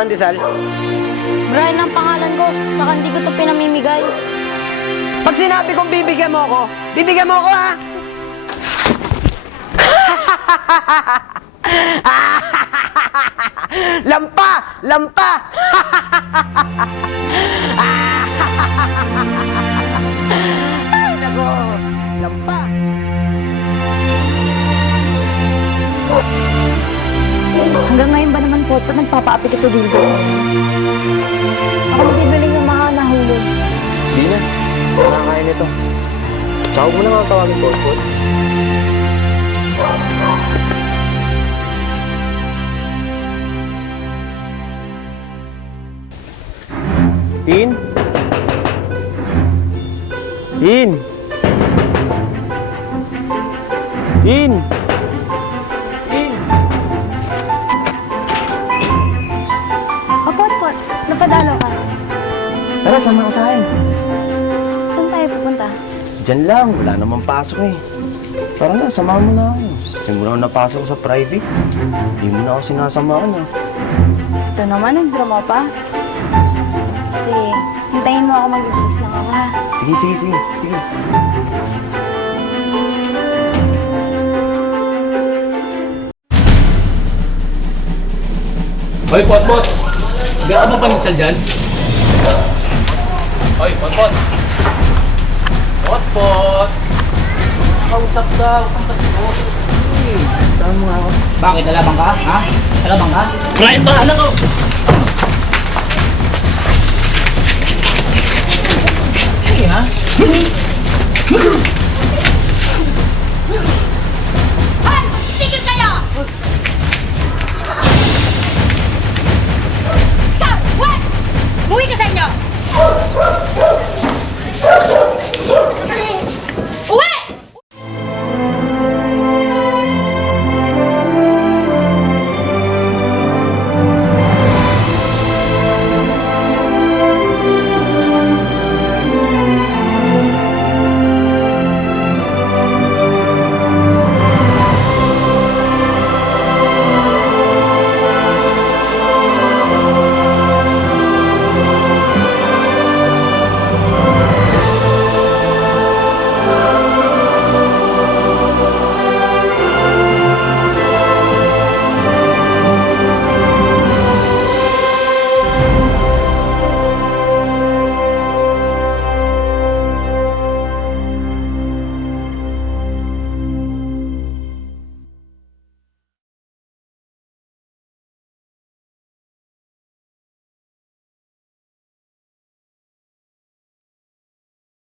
pandesal? Brian ang pangalan ko, saka hindi ko ito pinamimigay. Pag sinabi kong bibigyan mo ako ha? Lampa! Lampa! Ay, nako! Lampa! Hanggang ngayon ba naman po, ba't nagpapaapi ka sa dildo? Ako magbibiling yung mga nahulog. Di na. Nakakain ito. Tsaka huwag mo na nga tawagin Potpot. Tin? Tin? Tin? Tin? Pot, napadalo ka. Tara, sama ka sa akin. Saan tayo pupunta? Diyan lang, wala namang pasok eh. Tara na, samahan mo na ako. Siguro na napasok sa private. Hindi mo na ako sinasamahan ah. Ito naman, nagdrama pa. Sige, hintayin mo ako, mag-ibigis lang ako ha. Sige, sige, sige. Sige. Hoy, Potpot! Hindi ka ba panisal dyan? Hoy, Potpot! Potpot! Kausap daw, kanta si boss. Tama mo nga ako. Bakit? Alabang ka? Ha? Alabang ka? Brian, bahala ko!